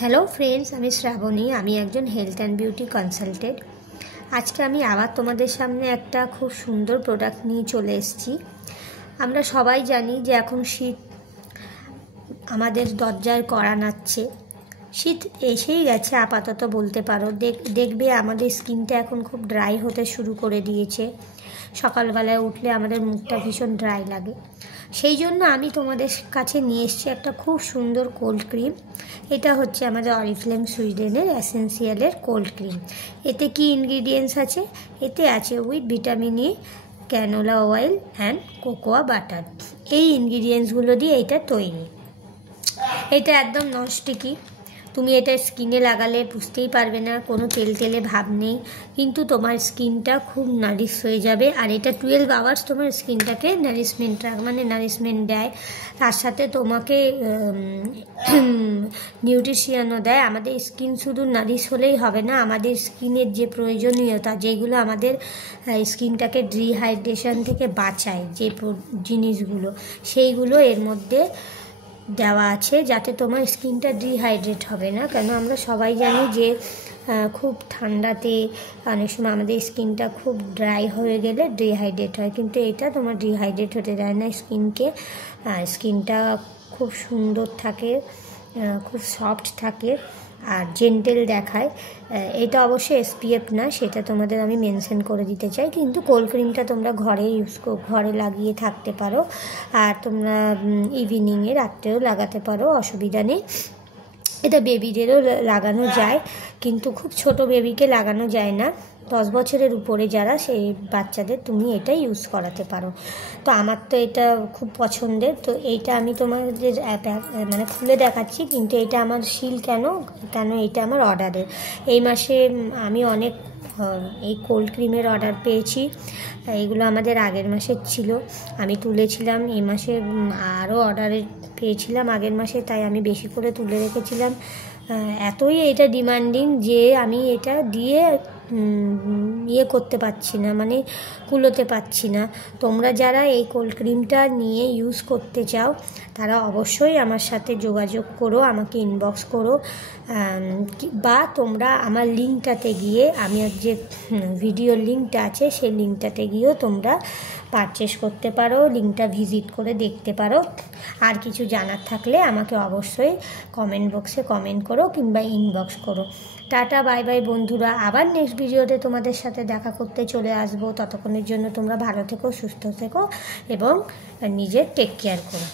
Hello friends, আমি শ্রাবণী। আমি একজন হেলথ অ্যান্ড বিউটি কনসালটেন্ট। আজকে আমি আবার তোমাদের সামনে একটা খুব সুন্দর প্রোডাক্ট নিয়ে চলে এসেছি। আমরা সবাই জানি যে এখন শীত আমাদের দরজায় কড়া নাড়ছে। শীত এসেই গেছে আপাতত বলতে পারো। দেখবে আমাদের স্কিনটা এখন খুব ড্রাই হতে শুরু করে দিয়েছে। সকালবেলায় উঠলে আমাদের মুখটা ভীষণ ড্রাই লাগে। সেই জন্য আমি তোমাদের কাছে নিয়ে এসেছি একটা খুব সুন্দর কোল্ড ক্রিম। এটা হচ্ছে আমাদের অরিফ্লেম সুইডেনের এসেন্সিয়ালের কোল্ড ক্রিম। এতে কি ইনগ্রিডিয়েন্টস আছে? এতে আছে with vitamin E, canola oil and cocoa butter. এই ইনগ্রিডিয়েন্টসগুলো দিয়ে এটা তৈরি। এটা একদম নন স্টিকি। তুমি এটা স্কিনে লাগালে বুঝতেই পারবে না, কোনো তেলে ভাব নেই, কিন্তু তোমার স্কিনটা খুব নারিশ হয়ে যাবে। আর এটা 12 আওয়ার্স তোমার স্কিনটাকে নারিশমেন্ট দেয়। তার সাথে তোমাকে নিউট্রিশনও দেয়। আমাদের স্কিন শুধু নারিশ হলেই হবে না, আমাদের স্কিনের যে প্রয়োজনীয়তা, যেগুলো আমাদের স্কিনটাকে ডিহাইড্রেশন থেকে বাঁচায়, যে জিনিসগুলো, সেইগুলো এর মধ্যে দেওয়া আছে, যাতে তোমার স্কিনটা ডিহাইড্রেট হবে না। কেন আমরা সবাই জানি যে খুব ঠান্ডাতে অনেক সময় আমাদের স্কিনটা খুব ড্রাই হয়ে গেলে ডিহাইড্রেট হয়, কিন্তু এটা তোমার ডিহাইড্রেট হতে দেয় না স্কিনকে। স্কিনটা খুব সুন্দর থাকে, খুব সফট থাকে আর জেন্টেল দেখায়। এটা অবশ্যই SPF না, সেটা তোমাদের আমি মেনশন করে দিতে চাই। কিন্তু কোল্ড ক্রিমটা তোমরা ঘরে লাগিয়ে থাকতে পারো, আর তোমরা ইভিনিংয়ে রাত্রেও লাগাতে পারো, অসুবিধা নেই। এটা বেবিদেরও লাগানো যায়, কিন্তু খুব ছোট বেবিকে লাগানো যায় না। 10 বছরের উপরে যারা, সেই বাচ্চাদের তুমি এটা ইউজ করাতে পারো। তো আমার তো এটা খুব পছন্দের। তো এইটা আমি তোমাদের খুলে দেখাচ্ছি, কিন্তু এটা আমার সিল কেন এটা আমার অর্ডারের। এই মাসে আমি অনেক এই কোল্ড ক্রিমের অর্ডার পেয়েছি। এইগুলো আমাদের আগের মাসের ছিল, আমি তুলেছিলাম। এই মাসে আরও অর্ডারে পেয়েছিলাম আগের মাসে, তাই আমি বেশি করে তুলে রেখেছিলাম। এতই এটা ডিমান্ডিং যে আমি এটা দিয়ে করতে পারছি না, কুলোতে পারছি না। তোমরা যারা এই কোল্ড ক্রিমটা নিয়ে ইউজ করতে চাও, তারা অবশ্যই আমার সাথে যোগাযোগ করো, আমাকে ইনবক্স করো, বা তোমরা আমার লিঙ্কটাতে গিয়ে, আমি যে ভিডিওর লিঙ্কটা আছে সেই লিঙ্কটাতে গিয়েও তোমরা পারচেস করতে পারো, লিঙ্কটা ভিজিট করে দেখতে পারো। আর কিছু জানার থাকলে আমাকে অবশ্যই কমেন্ট বক্সে কমেন্ট করো কিংবা ইনবক্স করো। টাটা, বাই বাই বন্ধুরা। আবার নেক্সট ভিডিওতে তোমাদের সাথে দেখা করতে চলে আসবো। ততক্ষণের জন্য তোমরা ভালো থেকো, সুস্থ থেকো এবং নিজের টেক কেয়ার করো।